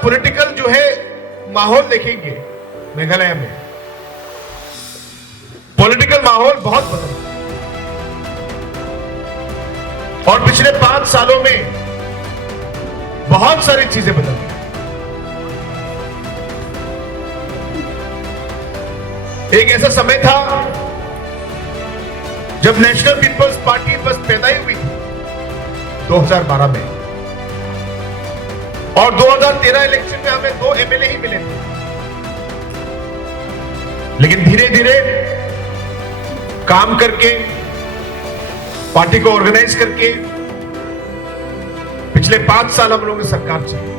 आप पॉलिटिकल जो है माहौल देखेंगे मेघालय में, पॉलिटिकल माहौल बहुत बदला और पिछले 5 सालों में बहुत सारी चीजें बदल गई। एक ऐसा समय था जब नेशनल पीपल्स पार्टी बस पैदा ही हुई थी 2012 में, और 2013 इलेक्शन में हमें 2 एमएलए ही मिले थे। लेकिन धीरे धीरे काम करके, पार्टी को ऑर्गेनाइज करके पिछले 5 साल हम लोगों ने सरकार चलाई,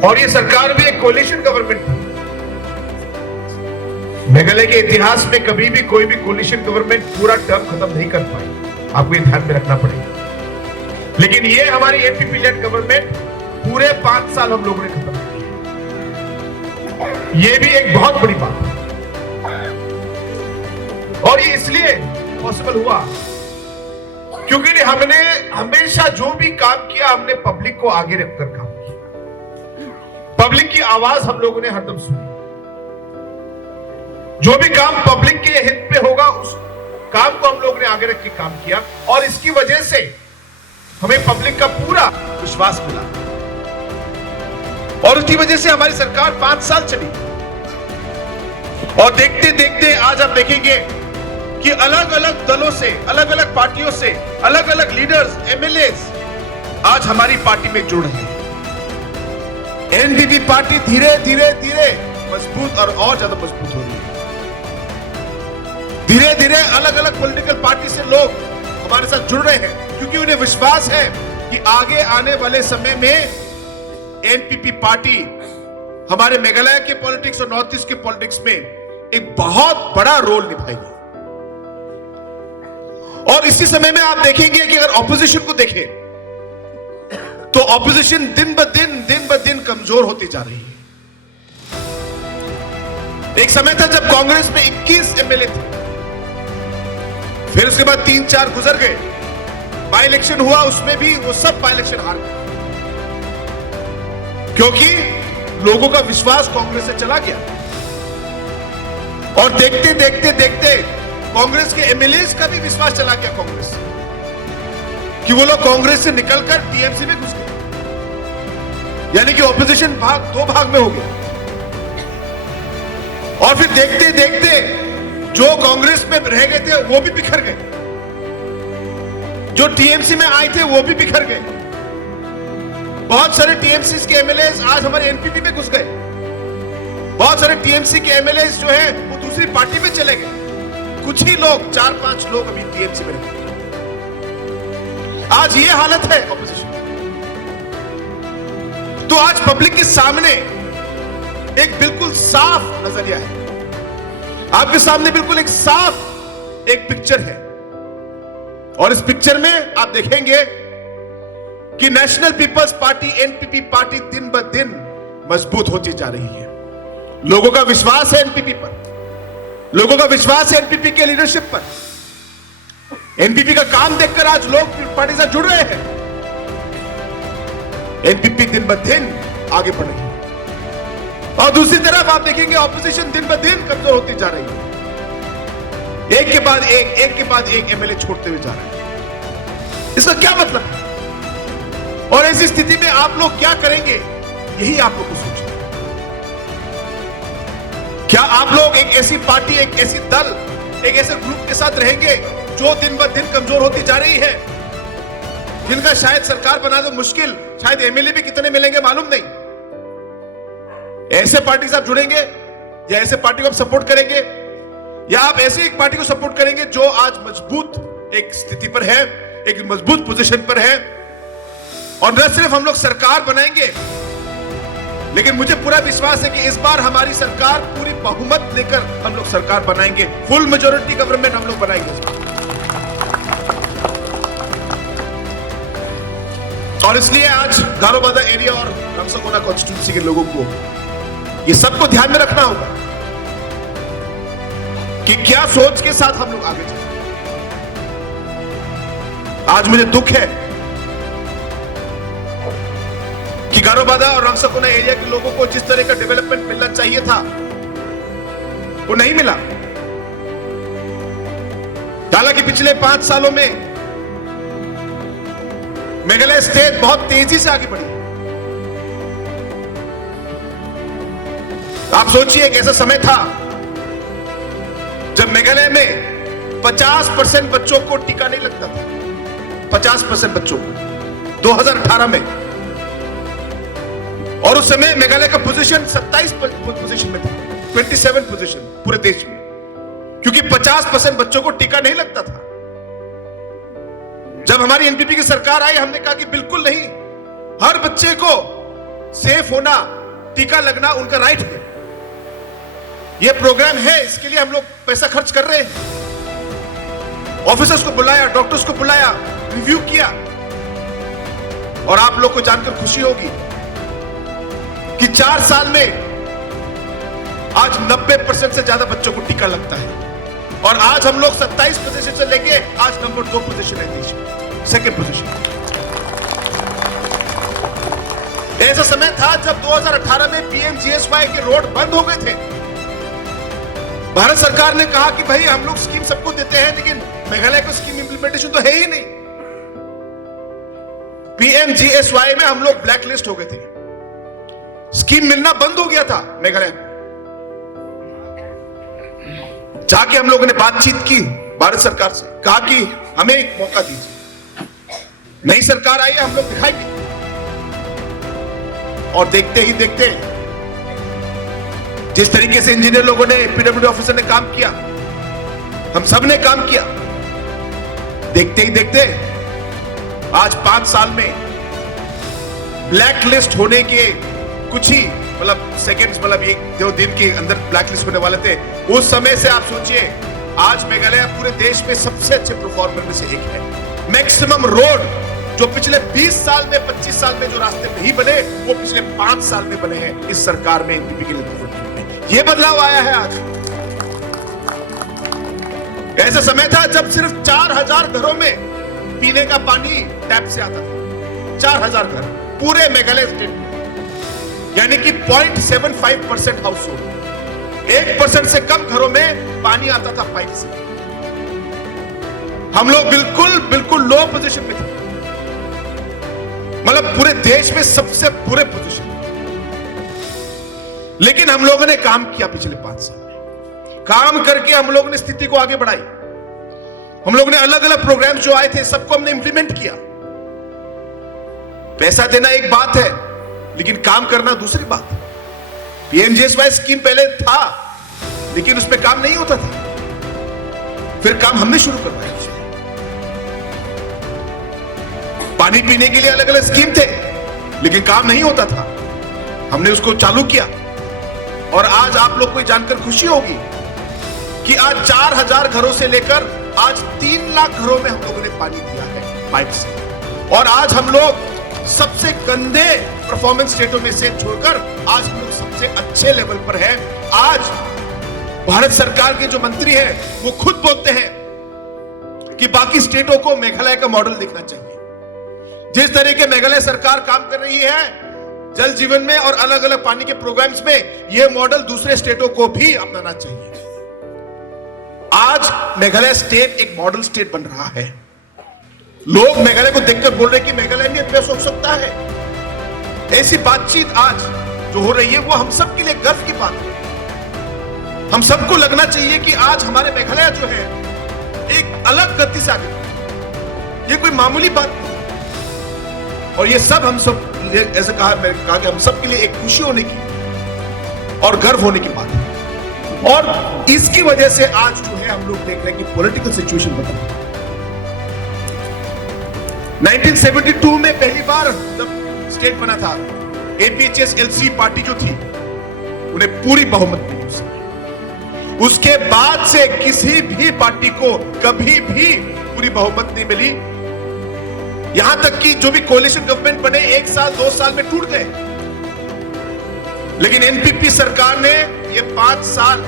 और ये सरकार भी एक कोलिशन गवर्नमेंट थी। मेघालय के इतिहास में कभी भी कोई भी कोलिशन गवर्नमेंट पूरा टर्म खत्म नहीं कर पाई, आपको ये ध्यान में रखना पड़ेगा। लेकिन ये हमारी एनपीपी लेड गवर्नमेंट पूरे 5 साल हम लोगों ने खत्म किया। ये भी एक बहुत बड़ी बात है, और ये इसलिए पॉसिबल हुआ क्योंकि हमने हमेशा जो भी काम किया, हमने पब्लिक को आगे रखकर काम किया। पब्लिक की आवाज हम लोगों ने हरदम सुनी। जो भी काम पब्लिक के हित पे होगा, उस काम को हम लोग ने आगे रख के काम किया, और इसकी वजह से हमें पब्लिक का पूरा विश्वास मिला, और उसकी वजह से हमारी सरकार 5 साल चली। और देखते देखते आज आप देखेंगे कि अलग अलग दलों से, अलग अलग पार्टियों से, अलग अलग लीडर्स, एमएलएस आज हमारी पार्टी में जुड़ रहे हैं। एनपीपी पार्टी धीरे धीरे धीरे मजबूत और ज्यादा मजबूत हो रही है। धीरे धीरे अलग अलग पॉलिटिकल पार्टी से लोग हमारे साथ जुड़ रहे हैं, क्योंकि उन्हें विश्वास है कि आगे आने वाले समय में एनपीपी पार्टी हमारे मेघालय के पॉलिटिक्स और नॉर्थ ईस्ट के पॉलिटिक्स में एक बहुत बड़ा रोल निभाएगी। और इसी समय में आप देखेंगे कि अगर ऑपोजिशन को देखें तो ऑपोजिशन दिन ब दिन कमजोर होती जा रही है। एक समय था जब कांग्रेस में 21 एमएलए थे, फिर उसके बाद 3-4 गुजर गए, बाई इलेक्शन हुआ, उसमें भी वो सब बाई इलेक्शन हार गए, क्योंकि लोगों का विश्वास कांग्रेस से चला गया। और देखते देखते देखते कांग्रेस के एमएलए का भी विश्वास चला गया कांग्रेस से, कि वो लोग कांग्रेस से निकलकर टीएमसी में घुस गए, यानी कि ऑपोजिशन दो भाग में हो गया। और फिर देखते देखते जो कांग्रेस में रह गए थे वो भी बिखर गए, जो टीएमसी में आए थे वो भी बिखर गए। बहुत सारे टीएमसी के एमएलए आज हमारे एनपीपी में घुस गए, बहुत सारे टीएमसी के एमएलए जो है वो दूसरी पार्टी में चले गए, कुछ ही लोग, 4-5 लोग अभी टीएमसी में रहते। आज ये हालत है ऑपोजिशन। तो आज पब्लिक के सामने एक बिल्कुल साफ नजरिया है, आपके सामने बिल्कुल एक साफ एक पिक्चर है, और इस पिक्चर में आप देखेंगे कि National People's Party NPP party दिन ब दिन मजबूत होती जा रही है। लोगों का विश्वास है एनपीपी पर, लोगों का विश्वास है एनपीपी के लीडरशिप पर। एनपीपी का काम देखकर आज लोग पार्टी से जुड़ रहे हैं। एनपीपी दिन ब दिन आगे बढ़ रही है, और दूसरी तरफ आप देखेंगे ऑपोजिशन दिन ब दिन कमजोर होती जा रही है। एक के बाद एक एमएलए छोड़ते हुए जा रहे हैं। इसका क्या मतलब है? और ऐसी स्थिति में आप लोग क्या करेंगे, यही आप लोग को सोचना है। क्या आप लोग एक ऐसी पार्टी, एक ऐसी दल, एक ऐसे ग्रुप के साथ रहेंगे जो दिन ब दिन कमजोर होती जा रही है, जिनका शायद सरकार बना दो मुश्किल, शायद एमएलए भी कितने मिलेंगे मालूम नहीं। ऐसे पार्टी से आप जुड़ेंगे, या ऐसे पार्टी को आप सपोर्ट करेंगे, या आप ऐसे एक पार्टी को सपोर्ट करेंगे जो आज मजबूत एक स्थिति पर है, एक मजबूत पोजीशन पर है। और न सिर्फ हम लोग सरकार बनाएंगे, लेकिन मुझे पूरा विश्वास है कि इस बार हमारी सरकार पूरी बहुमत लेकर हम लोग सरकार बनाएंगे, फुल मेजॉरिटी गवर्नमेंट हम लोग बनाएंगे इस बार। और इसलिए आज गारोबादा एरिया और रमसकोना कॉन्स्टिट्यूंसी के लोगों को ये सबको ध्यान में रखना होगा कि क्या सोच के साथ हम लोग आगे चलें। आज मुझे दुख है गारोबादा और रंगसकुना एरिया के लोगों को जिस तरह का डेवलपमेंट मिलना चाहिए था वो नहीं मिला। हालांकि पिछले 5 सालों में मेघालय स्टेट बहुत तेजी से आगे बढ़ी। आप सोचिए एक ऐसा समय था जब मेघालय में 50% बच्चों को टीका नहीं लगता था। 50% बच्चों को 2018 में, और उस समय मेघालय का पोजीशन 27 पोजीशन में था, 27 पोजीशन पूरे देश में, क्योंकि 50% बच्चों को टीका नहीं लगता था। जब हमारी एनपीपी की सरकार आई, हमने कहा कि बिल्कुल नहीं, हर बच्चे को सेफ होना, टीका लगना उनका राइट है। यह प्रोग्राम है, इसके लिए हम लोग पैसा खर्च कर रहे हैं। ऑफिसर्स को बुलाया, डॉक्टर्स को बुलाया, रिव्यू किया, और आप लोग को जानकर खुशी होगी कि 4 साल में आज 90% से ज्यादा बच्चों को टीका लगता है। और आज हम लोग 27 पोजीशन से लेके आज नंबर 2 पोजीशन है देश में, सेकंड पोजीशन। ऐसा समय था जब 2018 में पीएमजीएसवाई के रोड बंद हो गए थे। भारत सरकार ने कहा कि भाई हम लोग स्कीम सबको देते हैं, लेकिन मेघालय को स्कीम इंप्लीमेंटेशन तो है ही नहीं। पीएमजीएसवाई में हम लोग ब्लैक लिस्ट हो गए थे, स्कीम मिलना बंद हो गया था मेघालय में। जाके हम लोगों ने बातचीत की भारत सरकार से, कहा कि हमें एक मौका दीजिए, नई सरकार आई है, हम लोग दिखाएंगे। और देखते ही देखते जिस तरीके से इंजीनियर लोगों ने, पीडब्ल्यूडी ऑफिसर ने काम किया, हम सब ने काम किया, देखते ही देखते आज 5 साल में ब्लैक लिस्ट होने के कुछ ही सेकंड्स, ये 2 दिन के अंदर ब्लैक लिस्ट होने वाले थे। उस समय से आप सोचिए, आज मेघालय पूरे देश में सबसे अच्छे परफॉर्मर में से एक है। मैक्सिमम रोड जो पिछले 20 साल में, 25 साल में जो रास्ते नहीं बने, वो पिछले 5 साल में बने हैं इस सरकार में, एनपीपी के लिए। ये बदलाव आया है आज। ऐसा समय था जब सिर्फ 4000 घरों में पीने का पानी टैप से आता था। 4000 घर पूरे मेघालय स्टेट में, यानी कि 0.75% हाउस होल्ड, 1% से कम घरों में पानी आता था पाइप से। हम लोग बिल्कुल लो पोजीशन में थे, पूरे देश में सबसे बुरे पोजीशन। लेकिन हम लोगों ने काम किया पिछले 5 साल में, काम करके हम लोगों ने स्थिति को आगे बढ़ाई। हम लोगों ने अलग अलग प्रोग्राम जो आए थे सबको हमने इंप्लीमेंट किया। पैसा देना एक बात है, लेकिन काम करना दूसरी बात है। पीएमजीएसवाई स्कीम पहले था, लेकिन उस पर काम नहीं होता था, फिर काम हमने शुरू करवाया। पानी पीने के लिए अलग अलग स्कीम थे, लेकिन काम नहीं होता था, हमने उसको चालू किया। और आज आप लोग को जानकर खुशी होगी कि आज 4000 घरों से लेकर आज 3 लाख घरों में हम लोगों ने पानी दिया है पाइप से। और आज हम लोग सबसे गंदे परफॉर्मेंस स्टेटों में से छोड़कर आज हम लोग सबसे अच्छे लेवल पर हैं। आज भारत सरकार के जो मंत्री हैं वो खुद बोलते हैं कि बाकी स्टेटों को मेघालय का मॉडल देखना चाहिए। जिस तरह के मेघालय सरकार काम कर रही है जल जीवन में और अलग अलग पानी के प्रोग्राम्स में, यह मॉडल दूसरे स्टेटों को भी अपनाना चाहिए। आज मेघालय स्टेट एक मॉडल स्टेट बन रहा है। लोग मेघालय को देखकर बोल रहे हैं कि मेघालय भी अपने सोच सकता है। ऐसी बातचीत आज जो हो रही है वो हम सब के लिए गर्व की बात है। हम सबको लगना चाहिए कि आज हमारे मेघालय जो है एक अलग गति से आगे, ये कोई मामूली बात नहीं। और ये सब हम सब, ऐसे मैंने कहा कि हम सब के लिए एक खुशी होने की और गर्व होने की बात है। और इसकी वजह से आज जो है हम लोग देख रहे हैं कि पॉलिटिकल सिचुएशन बदल रहा है। 1972 में पहली बार जब स्टेट बना था, एपीएचएस-एलसी पार्टी जो थी उन्हें पूरी बहुमत मिली उस समय। उसके बाद से किसी भी पार्टी को कभी भी पूरी बहुमत नहीं मिली। यहां तक कि जो भी कोalition गवर्नमेंट बने 1 साल 2 साल में टूट गए। लेकिन एनपीपी सरकार ने ये 5 साल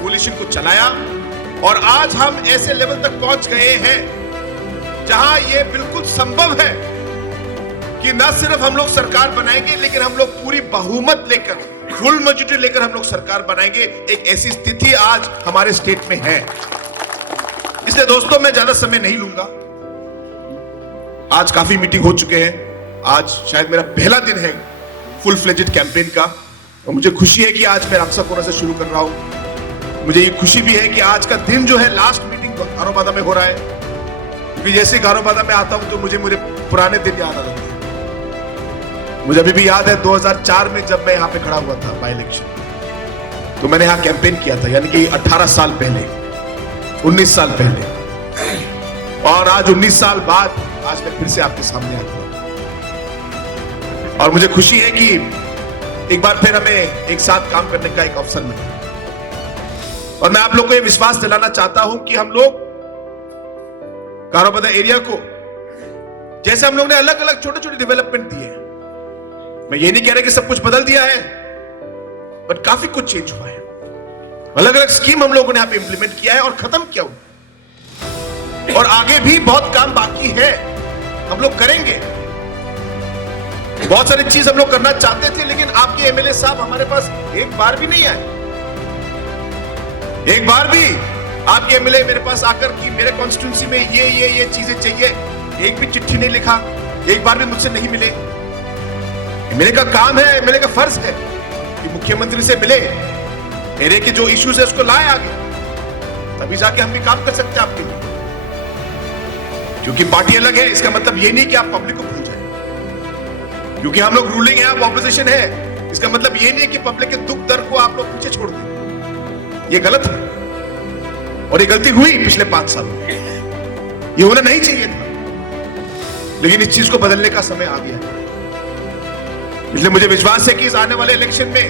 कोalition को चलाया और आज हम ऐसे लेवल तक पहुंच गए हैं जहां ये बिल्कुल संभव है कि ना सिर्फ हम लोग सरकार बनाएंगे, लेकिन हम लोग पूरी बहुमत लेकर, फुल मेजॉरिटी लेकर हम लोग सरकार बनाएंगे। एक ऐसी स्थिति आज हमारे स्टेट में है। इसलिए दोस्तों, मैं ज्यादा समय नहीं लूंगा। आज काफी मीटिंग हो चुके हैं। आज शायद मेरा पहला दिन है फुल फ्लेजेड कैंपेन का, और मुझे खुशी है कि आज मैं रामसा कोना से शुरू कर रहा हूं। मुझे ये खुशी भी है कि आज का दिन जो है लास्ट मीटिंग गारोबादा में हो रहा है, क्योंकि जैसे गारोबादा में आता हूं तो मुझे पुराने दिन याद आ जाते हैं। मुझे अभी भी याद है 2004 में जब मैं यहाँ पे खड़ा हुआ था बाय इलेक्शन, तो मैंने यहाँ कैंपेन किया था, यानी कि 18 साल पहले, 19 साल पहले। और आज 19 साल बाद आज मैं फिर से आपके सामने आता हूं, और मुझे खुशी है कि एक बार फिर हमें एक साथ काम करने का एक अवसर मिला। और मैं आप लोगों को यह विश्वास दिलाना चाहता हूं कि हम लोग गारोबादा एरिया को, जैसे हम लोग ने अलग अलग छोटे छोटे डेवलपमेंट दिए, मैं ये नहीं कह रहा कि सब कुछ बदल दिया है, बट काफी कुछ चेंज हुआ है। अलग अलग स्कीम हम लोगों ने यहां पे इंप्लीमेंट किया है और खत्म किया हुआ, और आगे भी बहुत काम बाकी है, हम लोग करेंगे। बहुत सारी चीज हम लोग करना चाहते थे, लेकिन आपके एमएलए साहब हमारे पास एक बार भी नहीं आए। एक बार भी आपके एमएलए मेरे पास आकर कि मेरे कॉन्स्टिट्यूंसी में ये चीजें चाहिए, एक भी चिट्ठी नहीं लिखा, एक बार भी मुझसे नहीं मिले। एमएलए का काम है, एमएलए का फर्ज है कि मुख्यमंत्री से मिले, एरिया के जो इश्यूज है उसको लाए आगे, तभी जाके हम भी काम कर सकते हैं आपके लिए। क्योंकि पार्टी अलग है, इसका मतलब ये नहीं कि आप पब्लिक को भूल जाए। क्योंकि हम लोग रूलिंग है, आप ऑपोजिशन है, इसका मतलब ये नहीं है कि पब्लिक के दुख दर्द को आप लोग पीछे छोड़ दें। ये गलत है, और ये गलती हुई पिछले 5 सालों में, ये होना नहीं चाहिए था, लेकिन इस चीज को बदलने का समय आ गया है। इसलिए मुझे विश्वास है कि इस आने वाले इलेक्शन में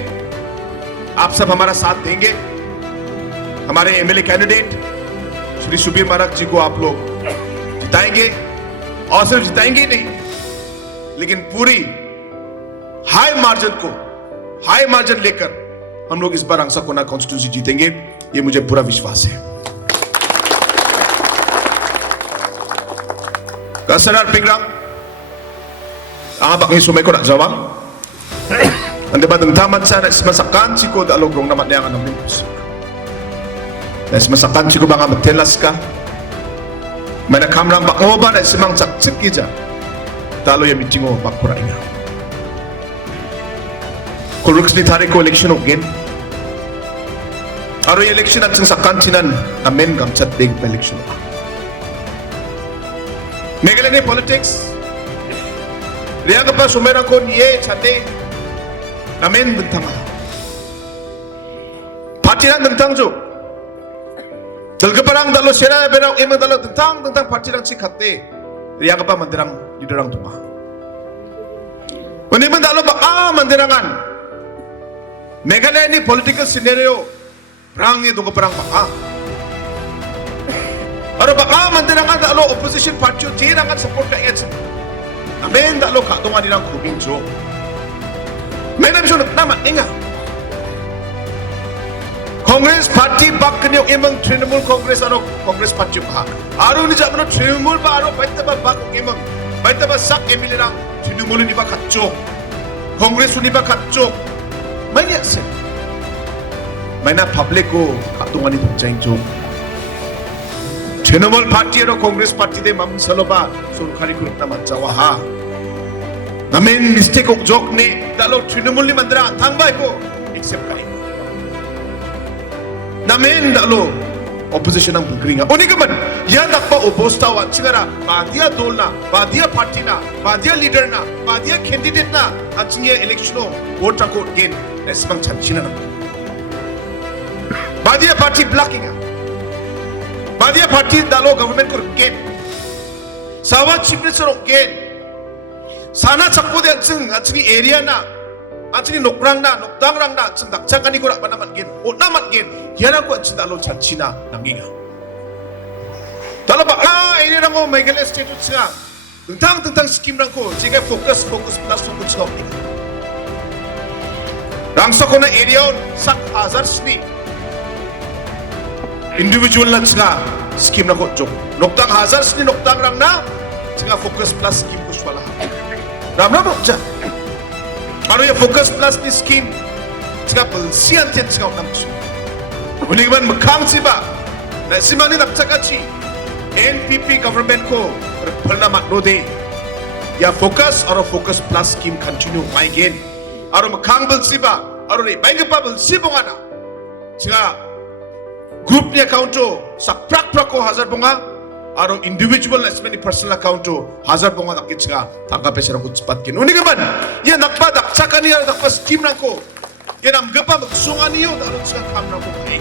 आप सब हमारा साथ देंगे। हमारे एमएलए कैंडिडेट श्री सुबीर मारक जी को आप लोग जिताएंगे, और सिर्फ जिताएंगे ही नहीं, लेकिन पूरी हाई मार्जिन लेकर हम लोग इस बार रामसा कोना कॉन्स्टिट्यूंसी जीतेंगे, ये मुझे पूरा विश्वास है। Kasar Pigram, abang isumay ko na jawab. Ang diba ng taman sa masakan si ko dalogrong naman niya ng Olympus. Nes masakan si ko ba nga matelas ka? May nakamrang ba ba na simang saksit kita? Talo yung mitingo bakpuray nga. Kulux ni tarik ko election again. Aro yung election at sakan sinan amen gamsat ding election. Megalene politics. Riyan ka pa sumerang ko niye chate amen bentang. Partiran bentang jo. Dalgaparang dalo sera berang emang dalo tentang partiran si khate. Riyan ka pa mandirang liderang tuma. Maniman dalo ba mandirangan. Meghalaya ni political scenario perang ni dungo perang baka. Aro baka mandirangan dalo opposition party jirangan support ka yan. Amen dalo ka tungan nilang kubing jo. May nabisyon naman inga. Congress party bak niyo imang Trinamool Congress aro Congress party pa. Aro ni jabno Trinamool ba aro baita ba bak imang baita ba sak emilirang Trinamool ni ba katcho. Congress ni ba katcho. May niya siya. May na public ko katungan ni Tungchang jo. Trinamool party aro Congress party de mam saloba surkari group na matjawa ha. Namin mistake ok joke ni dalo Trinamool ni mandra thangbay ko accept kari. Namin dalo opposition ang bugringa. Uni ka man, yan dakpa oposta wa chingara badia dol na, badia party na, badia leader na, badia candidate na at sinye election o vote ko gain nesmang chanchina na. Badia party blocking a. Badia party dalo government ko gain. Sawa chief minister gain. Sana chakpo de at sinye area na Anjini nokrang na, nokdangrang na, sang dakchakan ni ko pa naman gin, o naman gin, yan ang ko at sinalo chanchina ng ginga. Tala ba, ini lang ko, may gala statutes nga, tentang scheme lang ko, sige focus plus focus nga. Rangsa ko na area on, sak hazards ni, individual lang nga, scheme lang ko, nokdang hazards ni, nokdangrang na, sige focus plus scheme ko swala. ramram 자 바로 이 포커스 플러스 니 스킴 제가 벌시한테 제가 남죠 우리만 무캉지바 나 시만이 납작같이 NPP government ko pernamat rode ya fokus aro fokus plus scheme continue main aro mukhang belsiba aro ni bangpa belsibongana 제가 group ni account to sak prak ko 1000 bonga aro individual as many personal account to 1000 bonga nakit 제가 tangkape sirang ko cepatkin uni gaman ya nakpa dakchakani ya nakpa scheme nangko ya namgapa magsungani yo aro 제가 kamna ko kai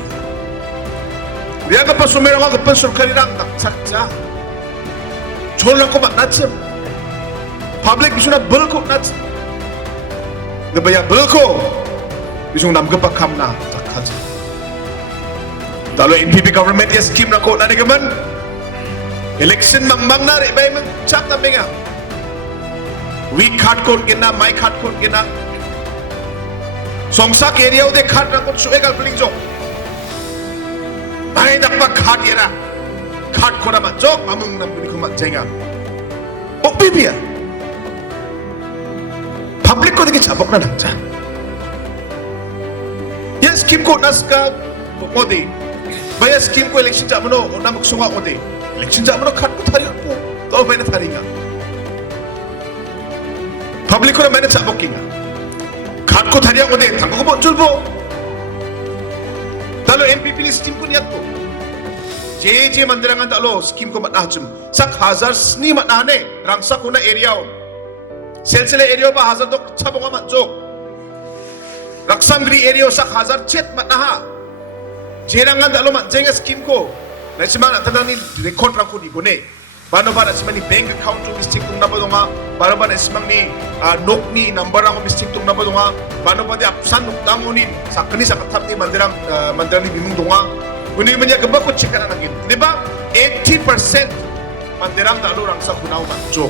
dia kapag sumero ka kapag surkarilang nakchakcha 졸랑 ko matnatsem public bisuna bulko nats gabaya bulko bisung namgapa kamna takhaja dalo NPP government ya scheme na ko na gaman election mangmang na ri bay mang chak na benga we card code gina my card code gina songsak area ude card na ko suegal bling jok ay dakpa card yera card kora ma jok amung nam bini ko ma jenga okbibia public ko degi chabok na nakja ya scheme ko naska modi baya scheme ko election jamno na magsunga ode election jamno card ko thari ko to bena thariga public ko na mena chabok kinga card ko thari ode tangko mo julbo dalo NPP ni scheme ko niat ko जे मंदिरांगा दालो scheme को मत नाचम sak 1000 sni mat nane rangsa kuna area selsele area ba 1000 dok chabonga mat jok raksamgri area sak 1000 chet mat naha jerangan dalo mat jenga scheme ko nasiman atadani record rangko di bone bano ba nasimani bank account to mistake tung na badonga bano ba nasimani nokni number ang mistake tung na badonga bano ba de apsan nukdangonin sakni sakatap ni mandirani bimung donga Uni manya gaba ko check na nagin. Di ba? 80% mandirang dalo rangsa kunaw manjo.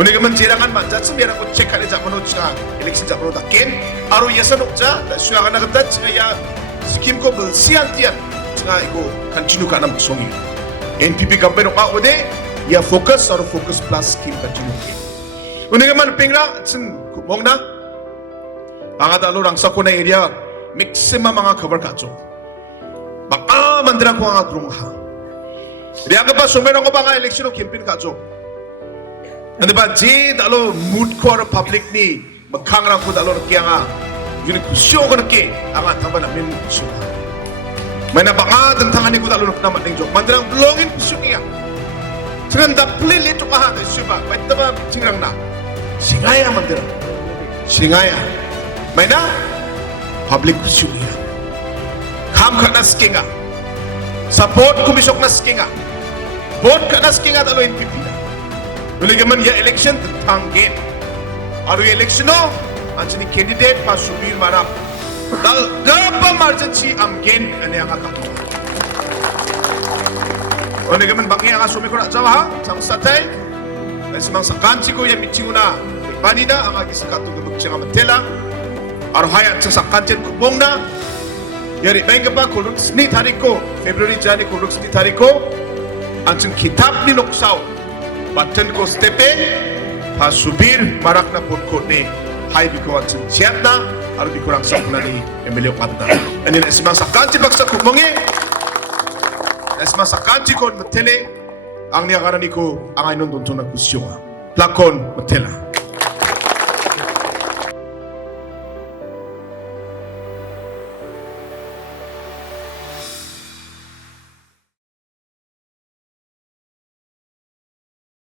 Uni gaman jirangan manjat sembiara ko check kali zaman uca election zaman udakin. Aru yasan uca suya kana kata cina ya skim ko belsian tian cina iko continue kana magsongi. NPP campaign uka ode ya fokus aru fokus plus skim continue. Uni gaman pingra cin mongna mga dalo rangsa kuna area maximum mga cover kaco. Baka mandirang ko ang atrong ha. Diyaga pa sumero ko ba nga eleksyon o campaign kajo. Ano ba, di dalo mood ko ang public ni magkangrang ko dalo kaya nga yun kusyo ko na ki ang ataba namin kusyo ha. May nabaka tantangan ni ko dalo naman ng joke. Mandirang blongin kusyo kaya. Singan dapli lito ka ha. Kusyo ba? May taba singrang na. Singaya mandirang. Singaya. May na public kusyo kaya. Kam ka na skinga support komisok na skinga vote ka na skinga dalo NPP na nuligaman ya election tanggen aru election no anjani candidate pa subir marap dal gapa emergency amgen ane ang akato nuligaman bangi ang asumi ko na jawa sang satay simang sakanchi ko ya michinguna banina ang agisakato gabagchang amatela aru hayat sa sakanchen kubong na Yari bangga pa kuluk sni tarik ko February jani kuluk sni tarik ko anjing kitab ni noksaw button ko stepe pa subir marak na purko ni hai biko anjing siat na aru bikurang sakna ni Emilio Patna ani na simang sakanci baksa kumongi na simang sakanci kon matele ang niya karani ko ang aynon dontong na kusyo plakon matela